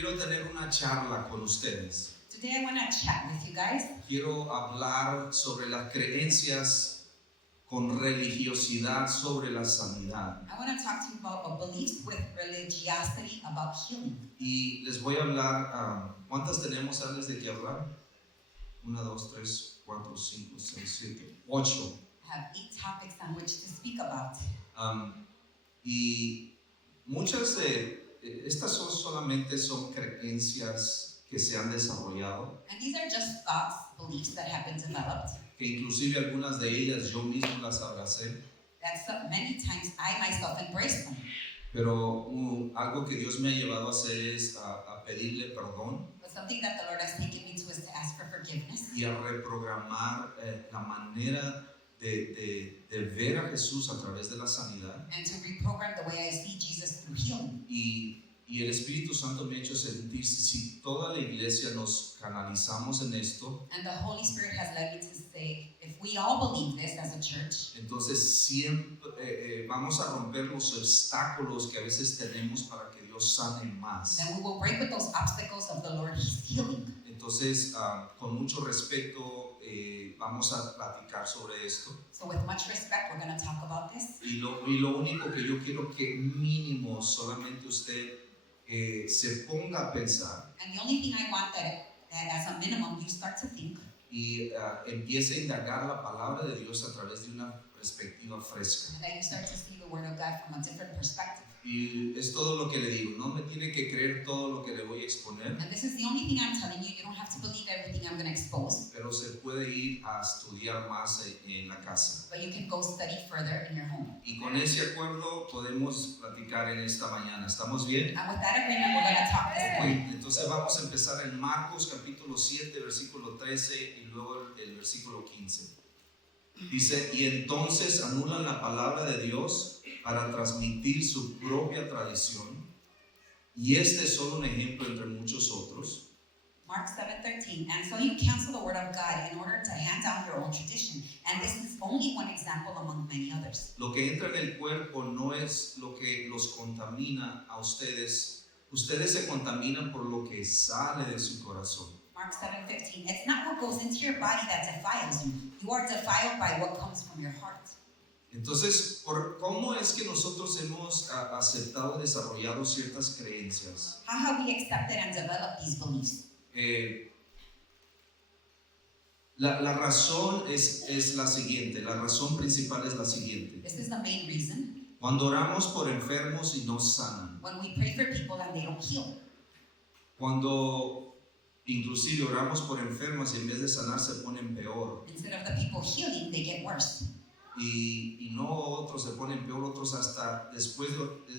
quiero tener una charla con ustedes. Today I want to chat with you guys. Quiero hablar sobre las creencias con religiosidad sobre la sanidad. I want to talk to you about a belief with religiosity about healing. Y les voy a hablar, ¿cuántas tenemos antes de que hablar? 1, 2, 3, 4, 5, 6, 7, 8. I have 8 topics on which to speak about. Y muchas de estas solamente son creencias que se han desarrollado, And these are just thoughts, beliefs that have been developed. que inclusive algunas de ellas yo mismo las abracé, That many times I myself embrace them. pero algo que Dios me ha llevado a hacer es a pedirle perdón But something that the Lord has taken me to is to ask for forgiveness y a reprogramar la manera de ver a Jesús a través de la sanidad. and to reprogram the way I see Jesus through healing. Y el Espíritu Santo me ha hecho sentir, si toda la iglesia nos canalizamos en esto, And the Holy Spirit has led me to say, if we all believe this as a church, entonces siempre vamos a romper los obstáculos que a veces tenemos para que Dios sane más. then we will break with those obstacles of the Lord healing. Entonces, con mucho respeto, vamos a platicar sobre esto. So with much respect, we're going to talk about this. Y lo único que yo quiero que mínimo solamente usted se ponga a pensar And the only thing I want that as a minimum you start to think y empiece a indagar la palabra de Dios a través de una perspectiva fresca. and that you start to see the Word of God from a different perspective. Y es todo lo que le digo, no me tiene que creer todo lo que le voy a exponer, And this is the only thing I'm telling you. You don't have to believe everything I'm going to expose, pero se puede ir a estudiar más en la casa. but you can go study further in your home. Y con ese acuerdo podemos platicar en esta mañana. ¿Estamos bien? And with that agreement, we're going to talk this morning. Entonces vamos a empezar en Marcos capítulo 7, versículo 13 y luego el versículo 15. Dice, y entonces anulan la palabra de Dios para transmitir su propia tradición. Y este es solo un ejemplo entre muchos otros. Mark 7:13. And so you cancel the Word of God in order to hand down your own tradition. And this is only one example among many others. Lo que entra en el cuerpo no es lo que los contamina a ustedes. Ustedes se contaminan por lo que sale de su corazón. Mark 7:15. It's not what goes into your body that defiles you. You are defiled by what comes from your heart. Entonces, ¿cómo es que nosotros hemos aceptado y desarrollado ciertas creencias? How have we accepted and developed these beliefs? La razón es la siguiente, la razón principal es la siguiente. This is the main reason. Cuando oramos por enfermos y no sanan, When we pray for people and they don't heal. cuando inclusive oramos por enfermos y en vez de sanar se ponen peor, Instead of the people healing, they get worse. y no otros se ponen peor, otros hasta después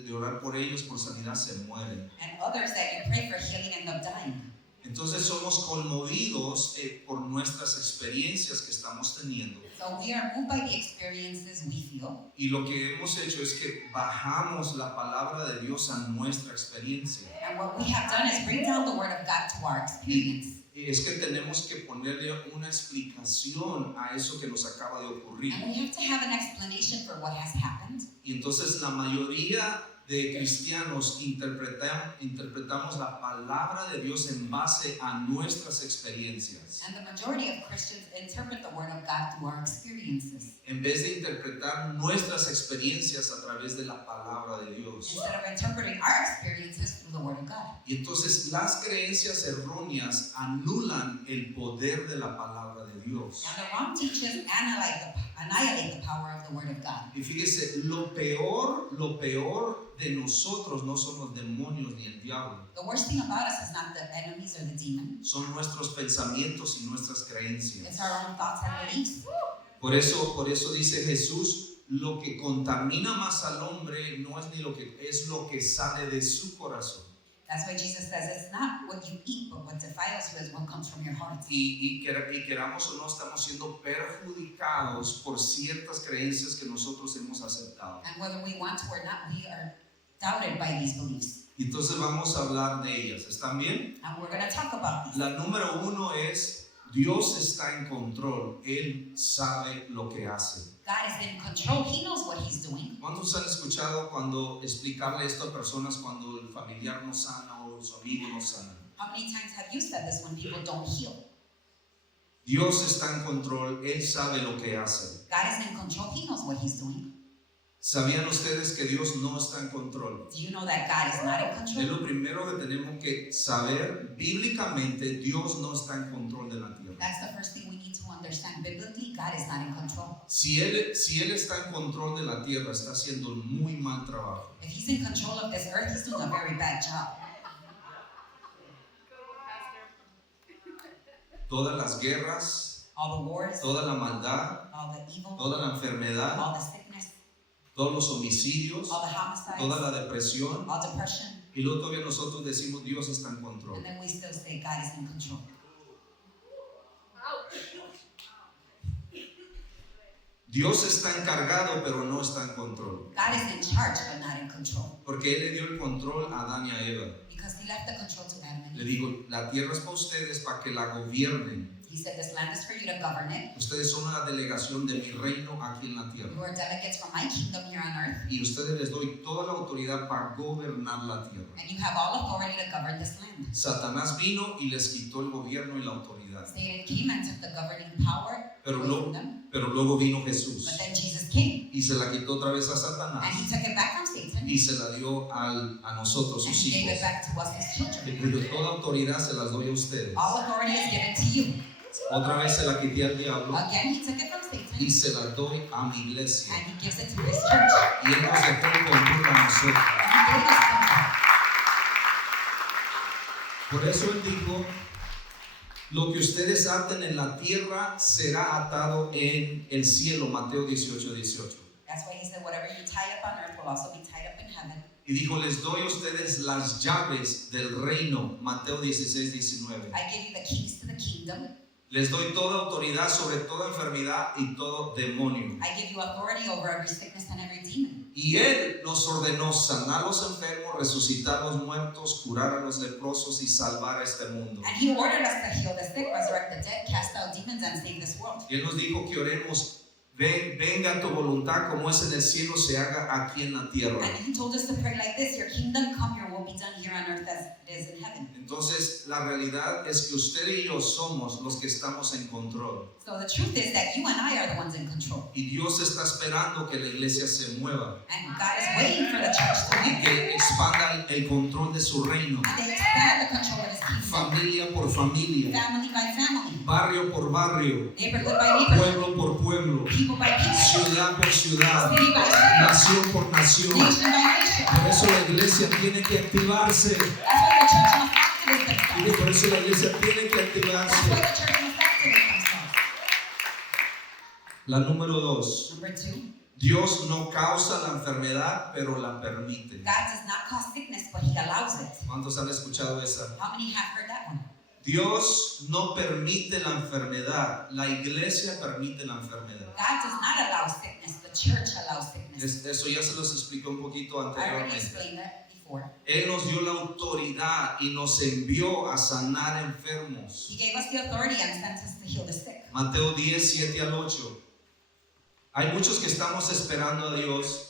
de orar por ellos por sanidad se mueren. And others that you pray for healing end up dying. Entonces somos conmovidos por nuestras experiencias que estamos teniendo. So we are moved by the experiences we feel. Y lo que hemos hecho es que bajamos la palabra de Dios a nuestra experiencia. And what we have done is bring down the Word of God to our experience. Y es que tenemos que ponerle una explicación a eso que nos acaba de ocurrir. And we have to have an explanation for what has happened. Y entonces la mayoría de cristianos interpretamos la palabra de Dios en base a nuestras experiencias, And the majority of Christians interpret the Word of God through our experiences en vez de interpretar nuestras experiencias a través de la palabra de Dios. instead of interpreting our experiences through the Word of God. Y entonces las creencias erróneas anulan el poder de la palabra de Dios. And the wrong teachers annihilate the power of the Word of God. Y fíjese, lo peor de nosotros no son los demonios ni el diablo. The worst thing about us is not the enemies or the demon. Son nuestros pensamientos y nuestras creencias. It's our own thoughts and beliefs. Por eso dice Jesús, lo que contamina más al hombre no es ni lo que sale de su corazón. That's why Jesus says it's not what you eat, but what defiles you is what comes from your heart. Y queramos o no, estamos siendo perjudicados por ciertas creencias que nosotros hemos aceptado. And whether we want to or not, we are doubted by these beliefs. Y entonces vamos a hablar de ellas. ¿Están bien? And we're going to talk about these. La número 1 es, Dios está en control. Él sabe lo que hace. God is in control. He knows what He's doing. ¿Cuántos han escuchado cuando explicarle esto a personas cuando el familiar no sana o su amigo no sana. How many times have you said this when people don't heal? Dios está en control, Él sabe lo que hace. God is in control. He knows what he's doing. ¿Sabían ustedes que Dios no está en control? Do you know that God is not in Es control? lo primero que tenemos que saber. Bíblicamente, Dios no está en control de la tierra. That's the first thing we need to understand. Biblically, God is not in control. Si él está en control de la tierra, está haciendo un muy mal trabajo. If he's in control of this earth, he's doing a very bad job. Todas las guerras, All the wars, toda la maldad, all the evil, toda la enfermedad, all the sickness, todos los homicidios, all the homicides, toda la depresión, all depression, y luego todavía nosotros decimos Dios está en control. and then we still say God is in control. Dios está encargado, pero no está en control. God is in charge, but not in control. Porque Él le dio el control a Adán y a Eva. Because he left the control to Adam and Le Eve. digo, la tierra es para ustedes, para que la gobiernen. He said, this land is for you to govern it. Ustedes son una delegación de mi reino aquí en la You tierra. are delegates from my kingdom here on earth, Y ustedes les doy toda la autoridad para gobernar la tierra. and you have all authority to govern this land. Satanás vino y les quitó el gobierno y la autoridad. Satan came and took the governing power Pero away luego, from them. pero luego vino Jesús But then Jesus came, y se la quitó otra vez a and Satanás he took it back from Satan, y se la dio a nosotros, and sus he gave hijos. it back to us, his Le children. digo, toda autoridad se las doy a ustedes. All authority is given to you. Otra vez se la quité al diablo Again, he took it from y Satan, se la doy a mi iglesia. and he gives it to his church. Y Él nos dejó el control a nosotros. And he gave us control. Por eso Él dijo, lo que ustedes aten en la tierra será atado en el cielo. Mateo 18:18. That's why he said, whatever you tie up on earth will also be tied up in heaven. Y dijo, les doy a ustedes las llaves del reino. Mateo 16:19. I give you the keys to the kingdom. Les doy toda autoridad sobre toda enfermedad y todo demonio. I give you authority over every sickness and every demon. Y Él nos ordenó sanar a los enfermos, resucitar a los muertos, curar a los leprosos y salvar a este mundo. And he ordered us to heal the sick, resurrect the dead, cast out demons, and save this world. Y Él nos dijo que oremos, venga tu voluntad como es en el cielo, se haga aquí en la tierra. And he told us to pray like this, your kingdom come, your will be done here on earth as it is in heaven. Entonces, la realidad es que usted y yo somos los que estamos en control. So the truth is that you and I are the ones in control. Y Dios está esperando que la iglesia se mueva And God is waiting for the church to y move. que expanda el control de su reino, And they expand the control of his kingdom. familia por familia, Family by family. barrio por barrio, Neighborhood by neighborhood. pueblo por pueblo, People by people. ciudad por ciudad, City by city. nación por nación. Nation by nation. Por eso la iglesia tiene que activarse. That's why the church must activate Y themselves. por eso la iglesia tiene que That's why activarse. the church must activate themselves. La número 2. Number 2, Dios no causa la enfermedad, pero la permite. God does not cause sickness, but he allows it. ¿Cuántos han escuchado esa? How many have heard that one? Dios no permite la enfermedad, la iglesia permite la enfermedad. God does not allow sickness, the church allows sickness. Eso ya se los expliqué un poquito I already anteriormente. explained that before. Él nos dio la autoridad y nos envió a sanar enfermos. He gave us the authority and sent us to heal the sick. Mateo 10, 7 al 8. Hay muchos que estamos esperando a Dios.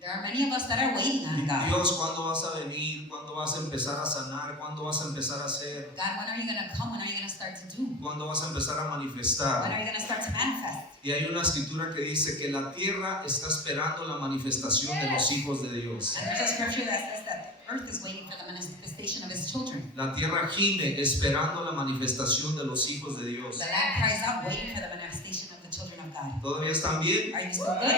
There are many of us that are waiting on God. Dios, ¿cuándo vas a venir? ¿Cuándo vas a empezar a sanar? ¿Cuándo vas a empezar a hacer? God, when are you going to come? When are you going to start to do? ¿Cuándo vas a empezar a When manifestar? are you going to start to manifest? Y hay una escritura que dice que la tierra está esperando la manifestación de los hijos de Dios. And there's a scripture that says that the earth is waiting for the manifestation of his children. La tierra gime esperando la manifestación de los hijos de Dios. The land cries out, waiting for the manifestation of the children of God. ¿Todavía están bien? Are you still good?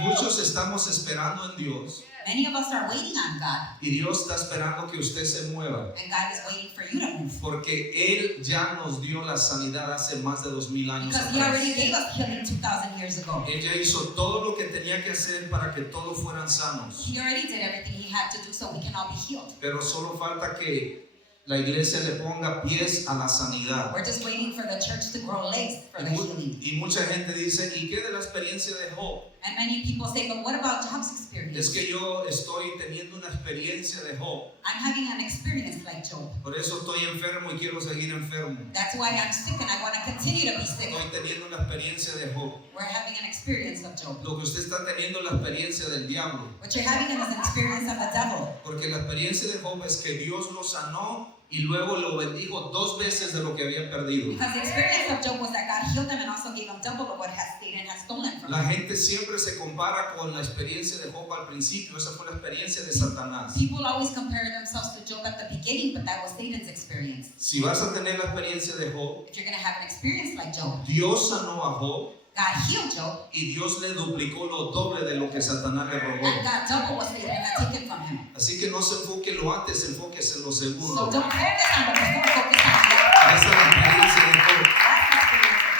Muchos estamos esperando en Dios Many of us are waiting on God, y Dios está esperando que usted se mueva. and God is waiting for you to move. Porque Él ya nos dio la sanidad hace más de 2000 años Because He atrás. already gave us healing 2,000 years ago. Él ya hizo todo lo que tenía que hacer para que todos fueran sanos. He already did everything He had to do so we can all be healed. Pero solo falta que la iglesia le ponga pies a la sanidad. We're just waiting for the church to grow legs for the healing. Y mucha gente dice, ¿y qué de la experiencia de Job? And many people say, but what about Job's Es experience? que yo estoy teniendo una experiencia de Job. I'm having an experience like Job. Por eso estoy enfermo y quiero seguir enfermo. That's why I'm sick and I want to continue to be sick. Estoy teniendo una experiencia de Job. We're having an experience of Job. Lo que usted está teniendo es la experiencia del diablo. What you're having is an experience of the devil. Porque la experiencia de Job es que Dios lo sanó y luego lo bendijo 2 veces de lo que había perdido. Because the experience of Job was that God healed him and also gave him double of what Satan had stolen from La him. gente siempre se compara con la experiencia de Job al principio. Esa fue la experiencia de Satanás. People always compare themselves to Job at the beginning, but that was Satan's experience. Si vas a tener la experiencia de Job, If you're going to have an experience like Job, Dios sanó a Job God healed Job, y Dios le duplicó lo doble de lo que Satanás le robó. and God double what Satan had taken from him. Así que no se enfoque en lo antes, enfóquese en lo So segundo. don't focus on the before, focus on the after. Esa es la experiencia de Job. That's the experience of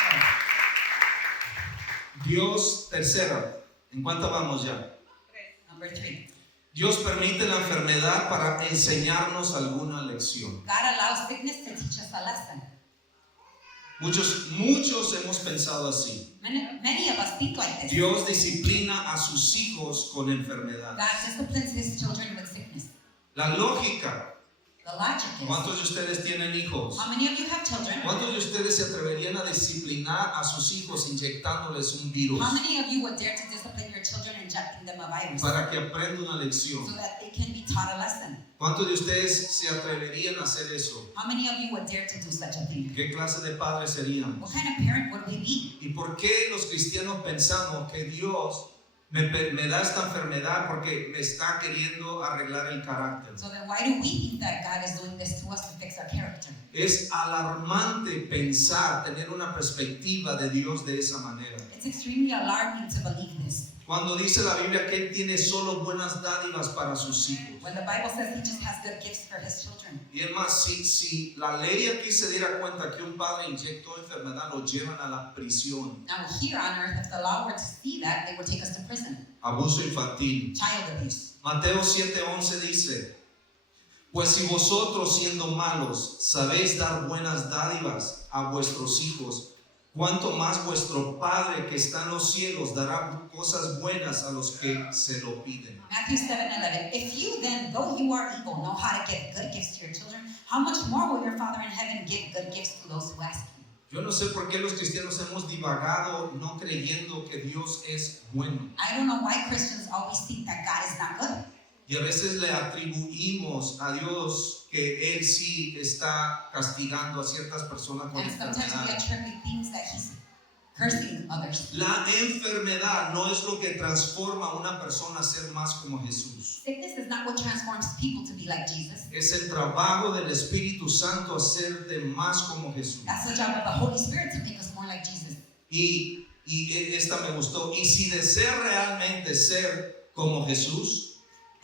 Job. Dios, tercera, ¿en cuánto vamos ya? Number 3. Dios permite la enfermedad para enseñarnos alguna lección. God allows sickness to teach us a lesson. Muchos hemos pensado así. Many of us think like this. Dios disciplina a sus hijos con enfermedad. God disciplines his children with sickness. La lógica. The logic is, ¿Cuántos de ustedes tienen hijos? how many of you have children? ¿Cuántos de ustedes se atreverían a disciplinar a sus hijos inyectándoles un virus How many of you would dare to discipline your children injecting them a virus para que aprendan una lección? so that they can be taught a lesson? ¿Cuántos de ustedes se atreverían a hacer eso? How many of you would dare to do such a thing? ¿Qué clase de padres seríamos? What kind of parent would we be? ¿Y por qué los cristianos pensamos que Dios me da esta enfermedad porque me está queriendo arreglar el carácter? So then why do we think that God is doing this to us to fix our character? Es alarmante pensar, tener una perspectiva de Dios de esa manera. It's extremely alarming to believe this. Cuando dice la Biblia que Él tiene solo buenas dádivas para sus hijos. When the Bible says he just has good gifts for his children. Y es más, si la ley aquí se diera cuenta que un padre inyectó enfermedad, lo llevan a la prisión. Now here on earth, if the law were to see that, they would take us to prison. Abuso infantil. Child abuse. Mateo 7:11 dice, pues si vosotros siendo malos sabéis dar buenas dádivas a vuestros hijos, cuánto más vuestro Padre que está en los cielos dará cosas buenas a los que se lo piden. Matthew 7:11. If you then, though you are evil, know how to give good gifts to your children, how much more will your Father in heaven give good gifts to those who ask him? Yo no sé por qué los cristianos hemos divagado no creyendo que Dios es bueno. I don't know why Christians always think that God is not good. Y a veces le atribuimos a Dios que Él sí está castigando a ciertas personas con And sometimes we enfermedad. attribute things that he's cursing others. La enfermedad no es lo que transforma a una persona a ser más como Jesús. Sickness is not what transforms people to be like Jesus. Es el trabajo del Espíritu Santo hacerte más como Jesús. That's the job of the Holy Spirit to make us more like Jesus. Y esta me gustó. Y si deseas realmente ser como Jesús,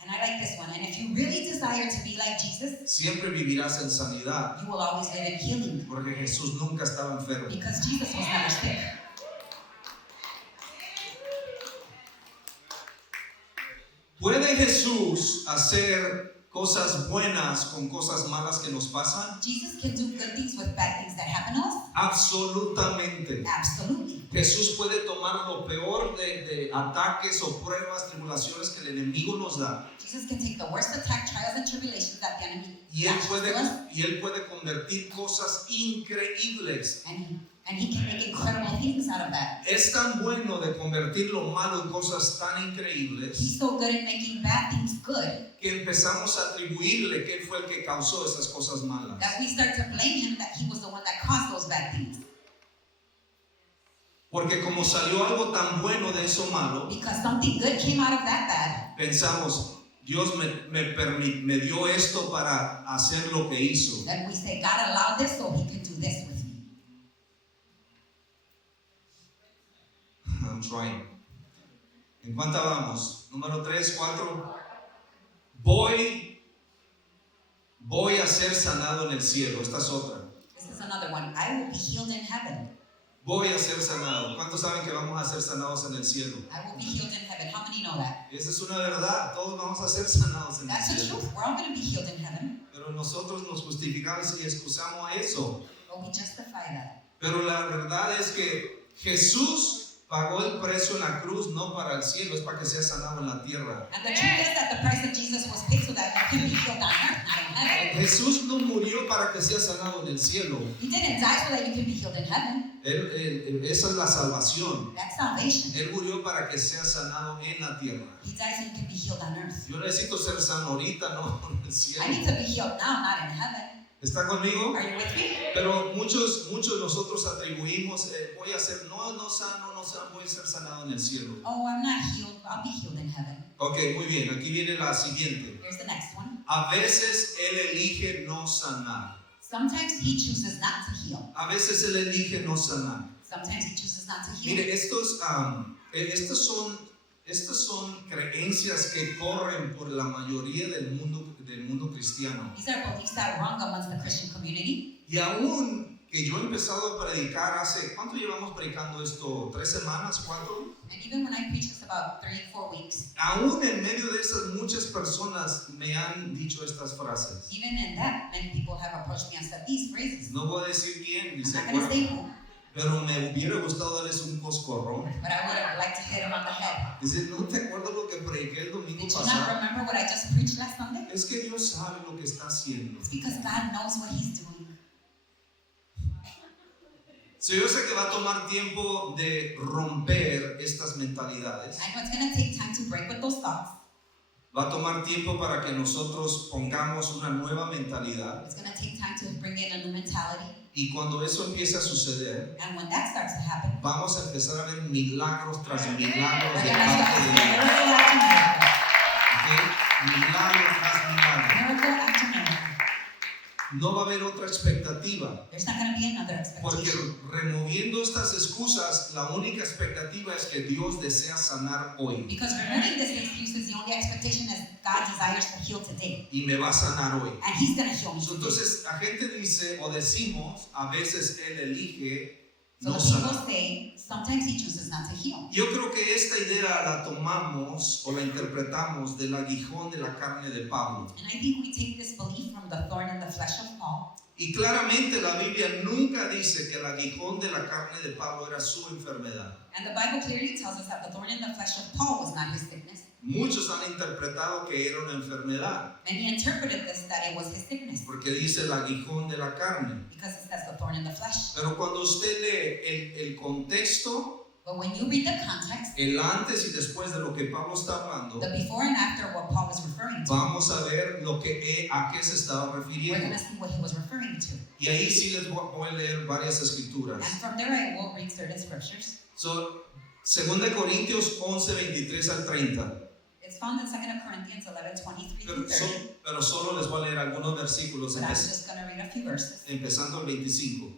And I like this one. And if you really desire to be like Jesus, siempre vivirás en sanidad. you will always live in healing Porque Jesús nunca estaba enfermo. because Jesus was never sick. ¿Puede Jesús hacer cosas buenas con cosas malas que nos pasan? Jesus can do good things with bad things that happen to us? Absolutamente. Absolutely. Jesús puede tomar lo peor de ataques o pruebas, tribulaciones que el enemigo nos da. Jesus can take the worst attack, trials, and tribulations that the enemy Y él lashes to us, puede convertir cosas increíbles. and he can make incredible things out of that. Es tan bueno de convertir lo malo en cosas tan increíbles He's so good at making bad things good que empezamos a atribuirle que él fue el que causó esas cosas malas. that we start to blame him that he was the one that caused those bad things. Porque como salió algo tan bueno de eso malo, Because something good came out of that bad, pensamos, Dios me dio esto para hacer lo que hizo. then we say, God allowed this so he can do this with me. I'm trying. ¿En cuánta vamos? Número 3, 4. Voy a ser sanado en el cielo. Esta es otra. This is another one. I will be healed in heaven. Voy a ser sanado. ¿Cuántos saben que vamos a ser sanados en el cielo? I will be healed in heaven. How many know that? Esa es una verdad. Todos vamos a ser sanados en el That's the cielo. truth. We're all going to be healed in heaven. Pero pero nosotros nos justificamos y excusamos eso. But we justify that. Pero la verdad es que Jesús pagó el precio en la cruz no para el cielo, es para que sea sanado en la tierra. And the truth is that the price of Jesus was paid so that you can be healed on earth, not in heaven. Jesús no murió para que sea sanado en el cielo. He didn't die so that you can be healed in heaven. Esa es la salvación. That's salvation. Él murió para que sea sanado en la tierra. He died so you can be healed on earth. Yo necesito ser sano ahorita, no en el cielo. I need to be healed now, not in heaven. ¿Está conmigo? Are you with me? Pero muchos de nosotros atribuimos, voy a ser, no sano, voy a ser sanado en el cielo. Oh, I'm not healed. I'll be healed in heaven. Ok, muy bien, aquí viene la siguiente. Here's the next one. A veces Él elige no sanar. Sometimes he chooses not to heal. A veces Él elige no sanar. Sometimes he chooses not to heal. Mire, estas son creencias que corren por la mayoría del mundo cristiano. These are beliefs that run amongst the Christian community. Y aún que yo he empezado a predicar ¿cuánto llevamos predicando esto? ¿3 semanas? ¿4? And even when I preach this about 3-4 weeks, Aún en medio de esas muchas personas me han dicho estas frases. even in that, many people have approached me and said these phrases. No voy a decir quién, ni I'm se not going to say acuerdan, who, pero me hubiera gustado darles un coscorrón. but I would have liked to hit him on the head. Dice, ¿no te acuerdas lo que prediqué el domingo Did you not pasado? remember what I just preached last Sunday? Es que Dios sabe lo que está haciendo. It's because God knows what He's doing. So, yo sé que va a tomar tiempo de romper estas mentalidades. I know it's going to take time to break with those thoughts. Va a tomar tiempo para que nosotros pongamos una nueva mentalidad. It's going to take time to bring in a new mentality. Y cuando eso empiece a suceder, And when that starts to happen, vamos a empezar a ver milagros tras milagros we're de going to start parte to de see Dios. miracle after miracle. ¿Ok? Milagro tras milagro. Miracle after miracle. No va a haber otra expectativa. There's not going to be another Porque expectation. removiendo estas excusas, la única expectativa es que Dios desea sanar hoy. Because removing this excuse is the only expectation is God desires to heal today. Y me va a sanar hoy. And He's going to heal me today. Entonces, la gente dice o decimos, a veces Él elige So no the people sanar. say, sometimes He chooses not to heal. Yo creo que esta idea la tomamos o la interpretamos del aguijón de la carne de Pablo. And I think we take this belief from the thorn in the flesh of Paul. Y claramente la Biblia nunca dice que el aguijón de la carne de Pablo era su enfermedad. And the Bible clearly tells us that the thorn in the flesh of Paul was not his sickness. Muchos han interpretado que era una enfermedad, Many interpreted this that it was his sickness porque dice el aguijón de la carne. because it says the thorn in the flesh. Pero cuando usted lee el contexto, But when you read the context, el antes y después de lo que Pablo está hablando, the before and after what Paul was referring to, vamos a ver a qué se estaba we're going refiriendo. to see what he was referring to. Y ahí sí les voy a leer varias escrituras. And from there I will read certain scriptures. So, 2 Corintios 11, 23 al 30. It's found in 2 Corinthians 11:23 through 30. Pero solo les voy a leer algunos versículos, But I'm just going to read a few verses. empezando el 25.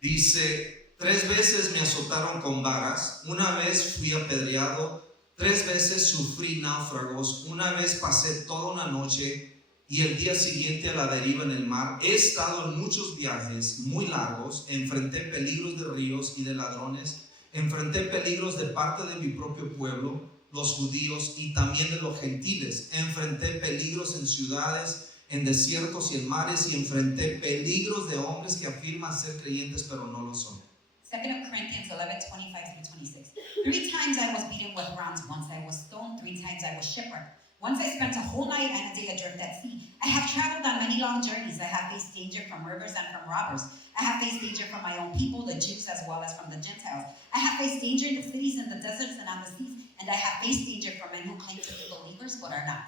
Dice, 3 veces me azotaron con varas, una vez fui apedreado, 3 veces sufrí náufragos, una vez pasé toda una noche y el día siguiente a la deriva en el mar. He estado en muchos viajes muy largos, enfrenté peligros de ríos y de ladrones, enfrenté peligros de parte de mi propio pueblo, los judíos, y también de los gentiles. Enfrenté peligros en ciudades, en desiertos y en mares, y enfrenté peligros de hombres que afirman ser creyentes pero no lo son. 2 Corinthians 11:25 through 26. 3 times I was beaten with rods. Once I was stoned. 3 times I was shipwrecked. Once I spent a whole night and a day adrift at sea. I have traveled on many long journeys. I have faced danger from murderers and from robbers. I have faced danger from my own people, the Jews, as well as from the Gentiles. I have faced danger in the cities, in the deserts, and on the seas. And I have faced danger from men who claim to be believers but are not.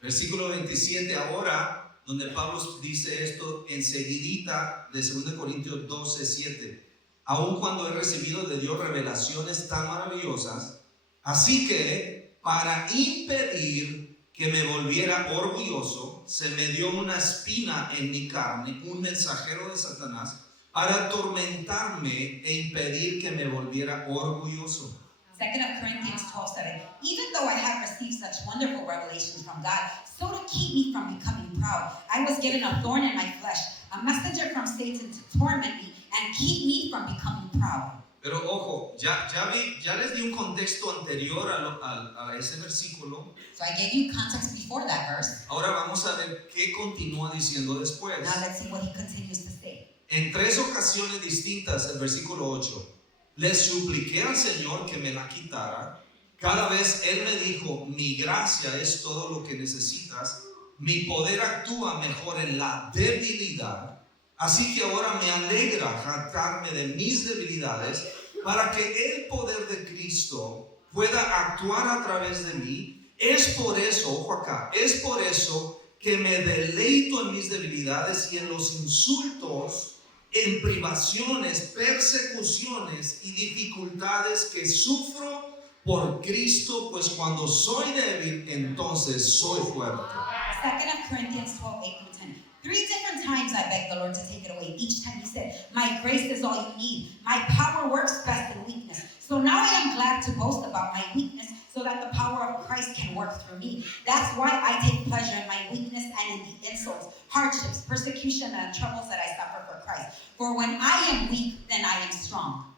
Versículo 27 ahora, donde Pablo dice esto enseguidita de 2 Corintios 12, 7. Aun cuando he recibido de Dios revelaciones tan maravillosas, así que para impedir que me volviera orgulloso, se me dio una espina en mi carne, un mensajero de Satanás, para atormentarme e impedir que me volviera orgulloso. 2 Corinthians 12:7. Even though I have received such wonderful revelations from God, so to keep me from becoming proud, I was given a thorn in my flesh, a messenger from Satan to torment me and keep me from becoming proud. Pero ojo, ya les di un contexto anterior a ese versículo. So I gave you context before that verse. Ahora vamos a ver qué continúa diciendo después. Now let's see what he continues to say. En 3 ocasiones distintas, el versículo 8, le supliqué al Señor que me la quitara. Cada vez Él me dijo, mi gracia es todo lo que necesitas. Mi poder actúa mejor en la debilidad. Así que ahora me alegra jactarme de mis debilidades para que el poder de Cristo pueda actuar a través de mí. Es por eso, ojo acá, es por eso que me deleito en mis debilidades y en los insultos, en privaciones, persecuciones y dificultades que sufro por Cristo, pues cuando soy débil, entonces soy fuerte. 2 Corinthians 12, 8 through 10. 3 different times I begged the Lord to take it away. Each time he said, my grace is all you need. My power works best in weakness. So now I am glad to boast about my weakness so that the power of Christ can work through me. That's why I take pleasure in my weakness and in the insults, hardships, persecution, and troubles that I suffer for Christ. For when I am weak, then I am strong.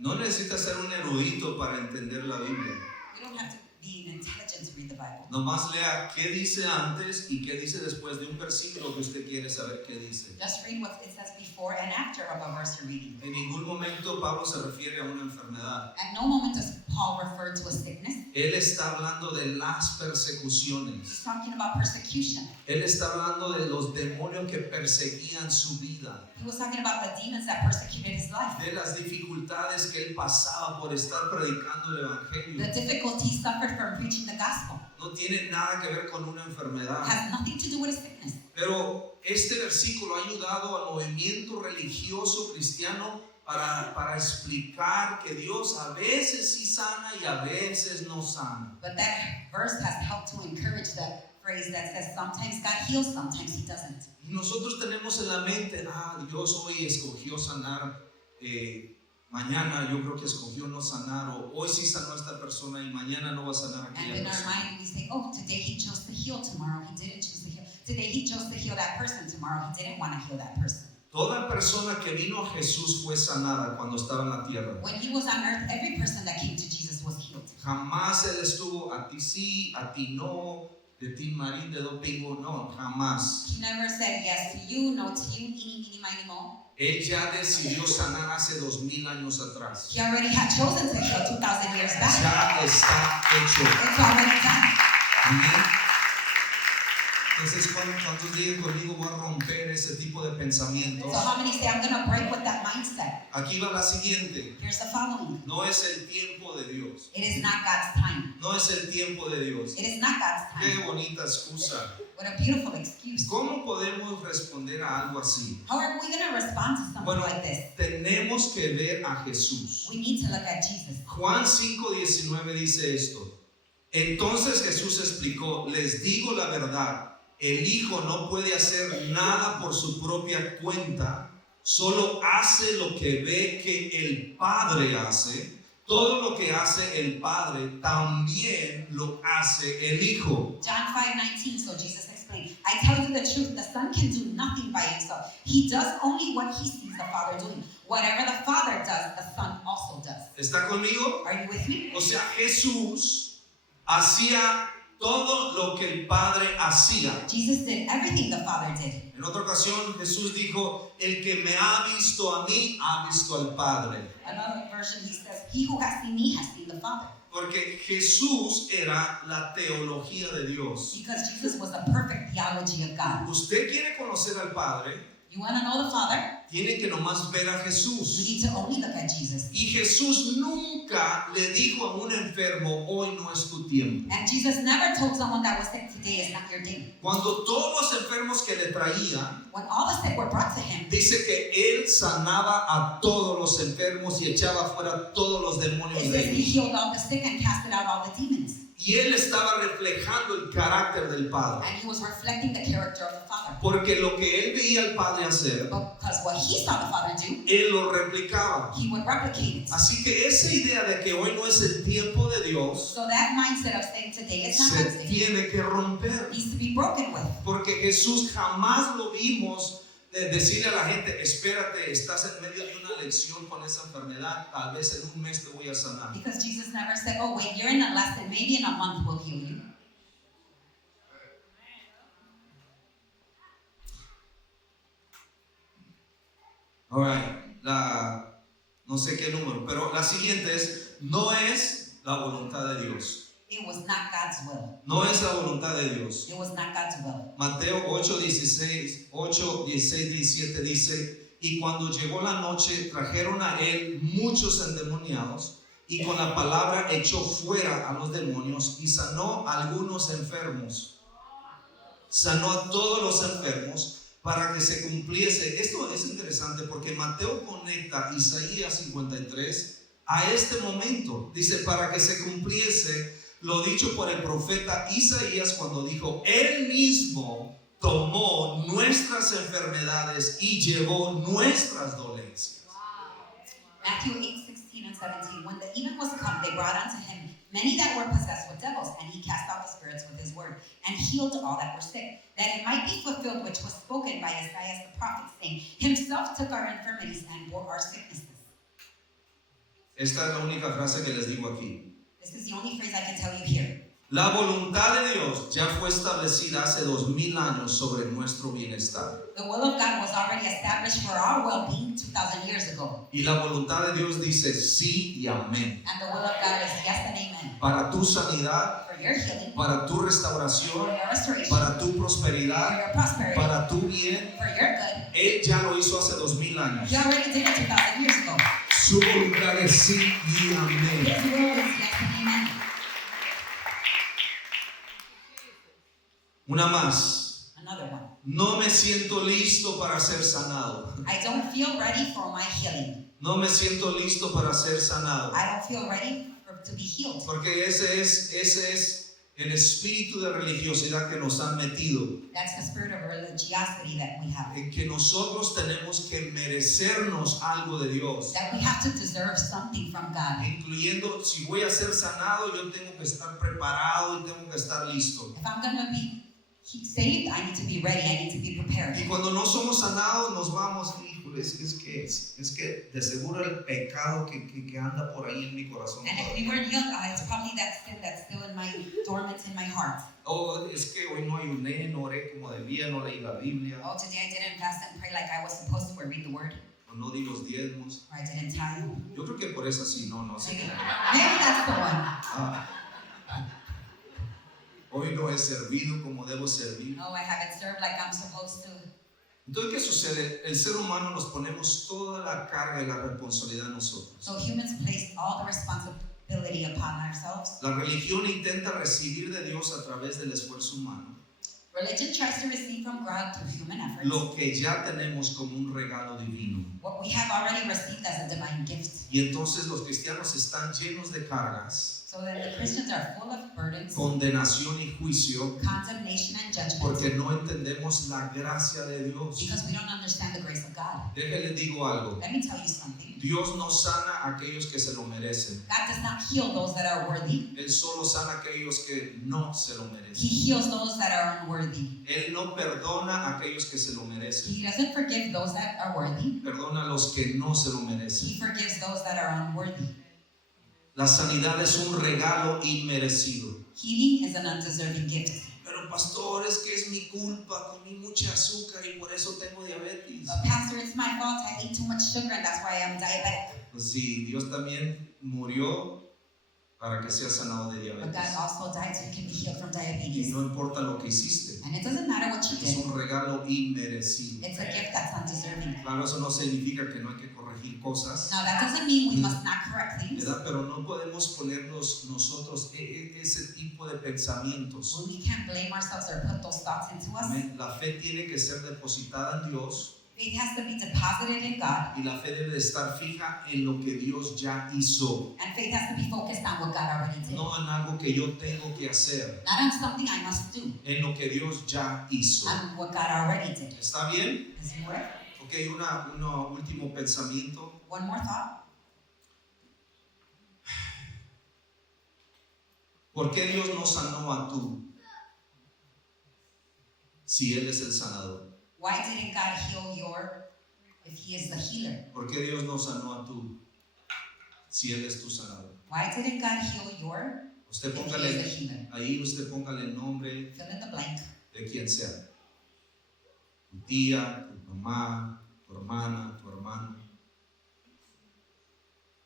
No necesitas ser un erudito para entender la Biblia. You don't have to be intelligent to read the Bible. Nomás lea qué dice antes y qué dice después de un versículo que usted quiere saber qué dice. Just read what it says before and after of a verse you're reading. En ningún momento Pablo se refiere a una enfermedad. At no moment does Paul refer to a sickness. Él está hablando de las persecuciones. He's talking about persecution. Él está hablando de los demonios que perseguían su vida. He was talking about the demons that persecuted his life. De las dificultades que él pasaba por estar predicando el evangelio. The difficulty he suffered from preaching the gospel. No tiene nada que ver con una enfermedad. Has nothing to do with a sickness. Pero este versículo ha ayudado al movimiento religioso cristiano para explicar que Dios a veces sí sana y a veces no sana. But that verse has helped to encourage the phrase that says sometimes God heals, sometimes he doesn't. Y nosotros tenemos en la mente, Dios hoy escogió sanar, mañana yo creo que escogió no sanar, o hoy sí sanó a esta persona y mañana no va a sanar a And aquella in our persona. mind we say, oh, today he chose to heal, tomorrow he didn't choose to heal. Today he chose to heal that person, tomorrow he didn't want to heal that person. Toda persona que vino a Jesús fue sanada cuando estaba en la tierra. When he was on earth, every person that came to Jesus was healed. Jamás él estuvo a ti sí, a ti no, de ti marín, de do pingo, no, jamás. He never said yes to you, no to you, eeny, meeny, miny, mo. Él ya decidió sanar hace 2000 años atrás. He already had chosen to heal 2,000 years back. Ya está hecho. It's already done. Amén. Entonces, ¿cuántos digan conmigo voy a romper ese tipo de pensamientos? So how many say, I'm going to break with that mindset? Aquí va la siguiente. Here's the following. No es el tiempo de Dios. It is not God's time. No es el tiempo de Dios. It is not God's Qué time. bonita excusa. What a beautiful excuse. ¿Cómo podemos responder a algo así? How are we going to respond to something Bueno, like this? tenemos que ver a Jesús. We need to look at Jesus. Juan 5:19 dice esto. Entonces Jesús explicó, les digo la verdad, el Hijo no puede hacer nada por su propia cuenta, solo hace lo que ve que el Padre hace. Todo lo que hace el Padre también lo hace el Hijo. John 5:19, so Jesus explained, I tell you the truth, the Son can do nothing by himself. He does only what he sees the Father doing. Whatever the Father does, the Son also does. ¿Está conmigo? Are you with me? O sea, Jesús hacía todo lo que el Padre hacía. Jesus did everything the Father did. En otra ocasión Jesús dijo, el que me ha visto a mí, ha visto al Padre. Another version, he says, he who has seen me has seen the Father. Porque Jesús era la teología de Dios. Because Jesus was the perfect theology of God. Usted quiere conocer al Padre, You want to know the Father? tiene que nomás ver a You Jesús. need to only look at Jesus. Y Jesús nunca le dijo a un enfermo, hoy no es tu tiempo. And Jesus never told someone that was sick, today is not your day. Cuando todos los enfermos que le traían, When all the sick were brought to him, dice que él sanaba a todos los enfermos y echaba fuera todos los demonios it de says he ellos. healed all the sick and casted out all the demons. Y él estaba reflejando el carácter del Padre. And he was reflecting the character of the Father. Porque lo que él veía al Padre hacer, Because what he saw the Father do, él lo replicaba. he would replicate it. Así que esa idea de que hoy no es el tiempo de Dios So that mindset of saying today is not se Wednesday tiene que romper. needs to be broken with. Porque Jesús jamás lo vimos decirle a la gente, espérate, estás en medio de una lección con esa enfermedad, tal vez en un mes te voy a sanar. Because Jesus never said, oh, wait, you're in a lesson. Maybe in a month we'll heal you. All right, no sé qué número, pero la siguiente es, no es la voluntad de Dios. It was not God's will. No es la voluntad de Dios. It was not God's will. Mateo 8:16, 17 dice, y cuando llegó la noche trajeron a él muchos endemoniados y con la palabra echó fuera a los demonios y sanó a algunos enfermos. Sanó a todos los enfermos para que se cumpliese. Esto es interesante porque Mateo conecta Isaías 53 a este momento. Dice, para que se cumpliese lo dicho por el profeta Isaías cuando dijo, él mismo tomó nuestras enfermedades y llevó nuestras dolencias. Matthew 8:16 and 17. When the even was come, they brought unto him many that were possessed with devils, and he cast out the spirits with his word, and healed all that were sick, that it might be fulfilled which was spoken by Isaiah the prophet, saying, himself took our infirmities and bore our sicknesses. Esta es la única frase que les digo aquí. This is the only phrase I can tell you here. La voluntad de Dios ya fue establecida hace 2000 años sobre nuestro bienestar. The will of God was already established for our well-being 2,000 years ago. Y la voluntad de Dios dice sí y amén. And the will of God is yes and amen. Para tu sanidad, For your healing, para tu for restauración, your restoration, para tu for prosperidad, your prosperity, para tu bien. for your good. Él ya lo hizo hace 2000 años. He already did it 2,000 years ago. Su voluntad es sí y amén. His will is yes and amen. Una más. Another one. No me siento listo para ser sanado. I don't feel ready for my healing. No me siento listo para ser sanado. I don't feel ready to be healed. Porque ese es el espíritu de religiosidad que nos han metido. That's the spirit of religiosity that we have. En que nosotros tenemos que merecernos algo de Dios. That we have to deserve something from God. Incluyendo, si voy a ser sanado, yo tengo que estar preparado y tengo que estar listo. If I'm going to be saved, I need to be ready. I need to be prepared. Y cuando no somos sanados, nos vamos, híjole, es que de seguro el pecado que anda por ahí en mi corazón. And if we weren't healed, it's probably that sin that's still in my dormant in my heart. Oh, es que hoy no ayuné, no oré como debía, no leí la Biblia, Oh, today I didn't fast and pray like I was supposed to or read the word. o no di los diezmos. Or I didn't tithe. Yo creo que por eso sí, no sé. Maybe that's the one. Ah. Hoy no he servido como debo servir. No, I haven't served like I'm supposed to. Entonces, ¿qué sucede? El ser humano nos ponemos toda la carga y la responsabilidad nosotros. So humans place all the responsibility upon ourselves. La religión intenta recibir de Dios a través del esfuerzo humano Religion tries to receive from God through human efforts lo que ya tenemos como un regalo divino. what we have already received as a divine gift. Y entonces los cristianos están llenos de cargas, So that the Christians are full of burdens, condenación y juicio, condemnation and judgment, porque no entendemos la gracia de Dios. because we don't understand the grace of God. Déjenles digo algo. Let me tell you something. Dios no sana a aquellos que se lo merecen. God does not heal those that are worthy. Él solo sana a aquellos que no se lo He merecen. heals those that are unworthy. Él no perdona a aquellos que se lo merecen. He doesn't forgive those that are worthy. Perdona a los que no se lo merecen. He forgives those that are unworthy. La sanidad es un regalo inmerecido. Healing is an undeserving gift. Pero pastor, es que es mi culpa, comí mucha azúcar y por eso tengo diabetes. But Pastor, it's my fault. I ate too much sugar and that's why I'm diabetic. Pues sí, Dios también murió para que seas sanado de But God diabetes. also died so you can be healed from Y diabetes. no importa lo que hiciste, And it doesn't matter what you es did. un regalo inmerecido. It's a gift that's undeserving. Claro, eso no significa que no hay que corregir cosas, Now that doesn't mean we must not correct things. ¿verdad? Pero no podemos ponernos nosotros ese tipo de pensamientos. Well, we can't blame ourselves or put those thoughts into us. Amén. La fe tiene que ser depositada en Dios Faith has to be deposited in God. y la fe debe de estar fija en lo que Dios ya hizo, And faith has to be focused on what God already did. no en algo que yo tengo que hacer, Not on something I must do. en lo que Dios ya hizo. On what God already did. ¿Está bien? Is it worth? Ok, un último pensamiento. One more thought. ¿Por qué Dios no sanó a tú si Él es el sanador? Why didn't God heal your, if He is the healer? ¿Por qué Dios no sanó a tú si Él es tu sanador? Why didn't God heal your, Usted if He is the póngale, healer? ahí usted póngale el nombre Fill in the blank. de quien sea. Tu tía, tu mamá, tu hermana, tu hermano.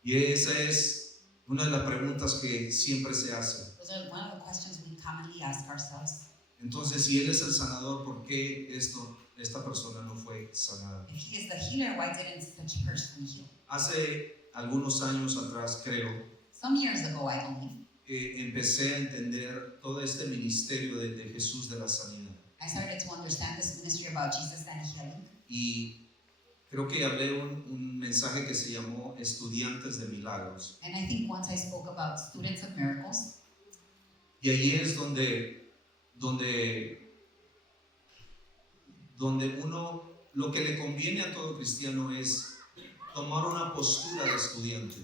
Y esa es una de las preguntas que siempre se hace. Those are one of the questions we commonly ask ourselves. Entonces, si Él es el sanador, ¿por qué esta persona no fue sanada? If He is the healer, why didn't such person heal? Hace algunos años atrás, creo, Some years ago, I believe, empecé a entender todo este ministerio de Jesús de la sanidad. I started to understand this ministry about Jesus and healing. Y creo que hablé un mensaje que se llamó Estudiantes de Milagros. And I think once I spoke about students of miracles, Y ahí es donde uno, lo que le conviene a todo cristiano es tomar una postura de estudiante.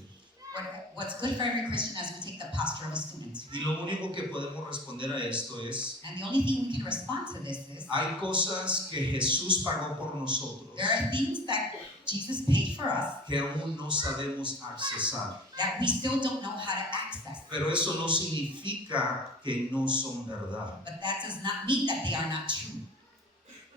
what's good for every Christian as we take the posture of a student. Y lo único que podemos responder a esto es, And the only thing we can respond to this is, hay cosas que Jesús pagó por nosotros there are things that Jesus paid for us que aún no sabemos accesar. that we still don't know how to access. Pero eso no significa que no son verdad. But that does not mean that they are not true.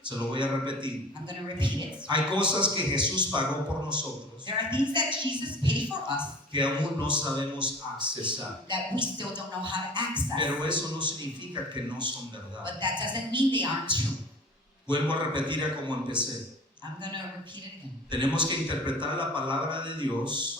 Se lo voy a repetir. I'm going to repeat it. Hay cosas que Jesús pagó por nosotros There are things that Jesus paid for us que aún no sabemos accesar. that we still don't know how to access. Pero eso no significa que no son verdad. But that doesn't mean they aren't true. Vuelvo a repetir a como empecé. I'm going to repeat it again. Tenemos que interpretar la palabra de Dios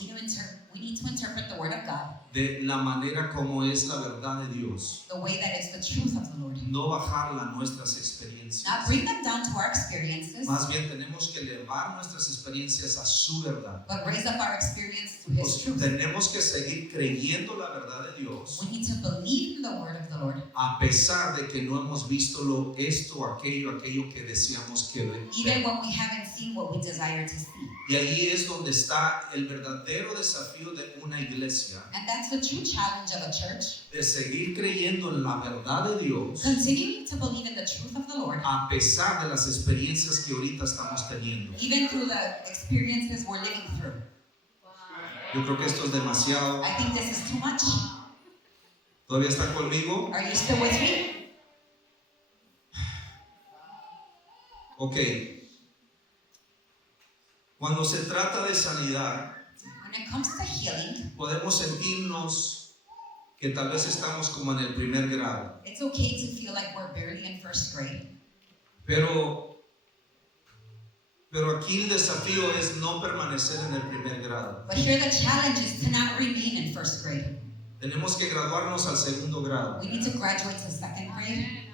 We need to interpret the Word of God de la manera como es la verdad de Dios. the way that it's the truth of the Lord. No bajarla a nuestras experiencias. Not bring them down to our experiences, Más bien tenemos que elevar nuestras experiencias a su verdad. but raise up our experience to His Pues truth. tenemos que seguir creyendo la verdad de Dios We need to believe in the Word of the Lord, a pesar de que no hemos visto aquello que deseamos que even when we haven't seen what we desire to see. Y ahí es donde está el verdadero desafío de una iglesia, And that's the true challenge of a church, de seguir creyendo en la verdad de Dios continuing to believe in the truth of the Lord, a pesar de las experiencias que ahorita estamos teniendo. even through the experiences we're living through. Yo creo que esto es demasiado. I think this is too much. ¿Todavía está conmigo? Are you still with me? Ok. Cuando se trata de sanidad, When it comes to healing, podemos sentirnos que tal vez estamos como en el primer grado. it's okay to feel like we're barely in first grade. Pero aquí el desafío es no permanecer en el primer grado. But here the challenge is to not remain in first grade. Tenemos que graduarnos al segundo grado. We need to graduate to second grade.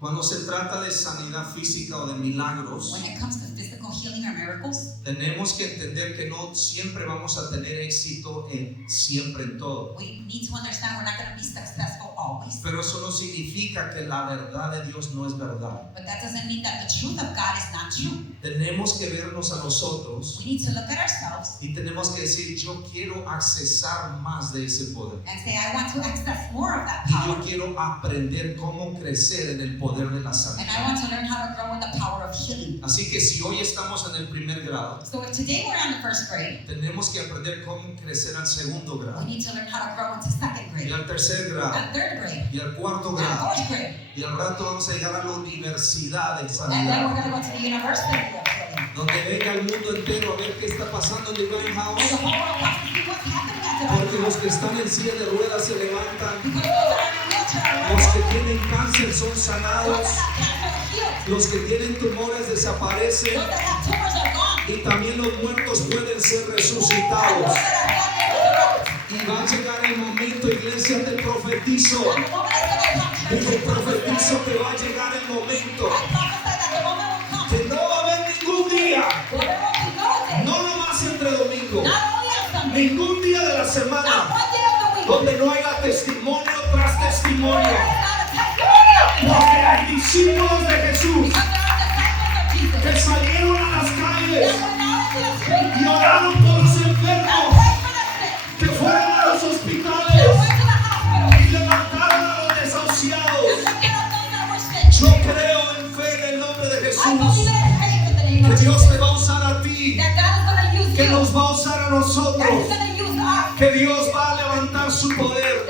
Cuando se trata de sanidad física o de milagros, When it comes to physical healing or miracles, tenemos que entender que no siempre vamos a tener éxito siempre en todo. we need to understand we're not going to be successful always. Pero eso no significa que la verdad de Dios no es verdad. But that doesn't mean that the truth of God is not true. Tenemos que vernos a nosotros We need to look at ourselves y tenemos que decir, yo quiero accesar más de ese poder. and say, I want to access more of that Y power. yo quiero aprender cómo crecer en el poder de la And I sanidad. want to learn how to grow in the power of healing. Así que si hoy estamos en el primer grado, So if today we're on the first grade, tenemos que aprender cómo crecer al segundo we grado, need to learn how to grow into second y grade, al tercer grado, and third grade, y al cuarto and grado. fourth grade. Y al rato vamos a llegar a la universidad de And then we're sanidad, going to go to the university of healing. donde venga el mundo entero a ver qué está pasando en Divine And the House, whole world wants to see what's happening at the porque los que están en silla de ruedas se levantan, Because those that are in a wheelchair, los que tienen cáncer son those sanados, that have cancer are healed. los que tienen tumores desaparecen, Those that have tumors are gone. y también los muertos pueden ser And resucitados. those that are dead are resurrected. Y va a llegar el momento, iglesia, te profetizo, And the moment is going to come, church. y te profetizo que va a llegar el momento I prophesy that the moment will come. que no va a haber ningún día, Where there will be no day, no nomás entre domingo, not only on Sunday, ningún día de la not semana one day of the week, donde no haya testimonio tras where testimonio, there is not a testimony of the porque hay discípulos de Jesús Because there are disciples of Jesus que salieron a las that calles went out into the street y oraron por los and enfermos, prayed for the sick, que fueron a los that hospitales went to the hospital, y levantaron a los desahuciados. and lifted up those that were sick. Yo creo en fe en el nombre de I Jesús believe in what you Dios te said. va a usar a ti, That God is going to use que you. nos va a usar a That He's nosotros, going to use us. que Dios va a levantar su poder.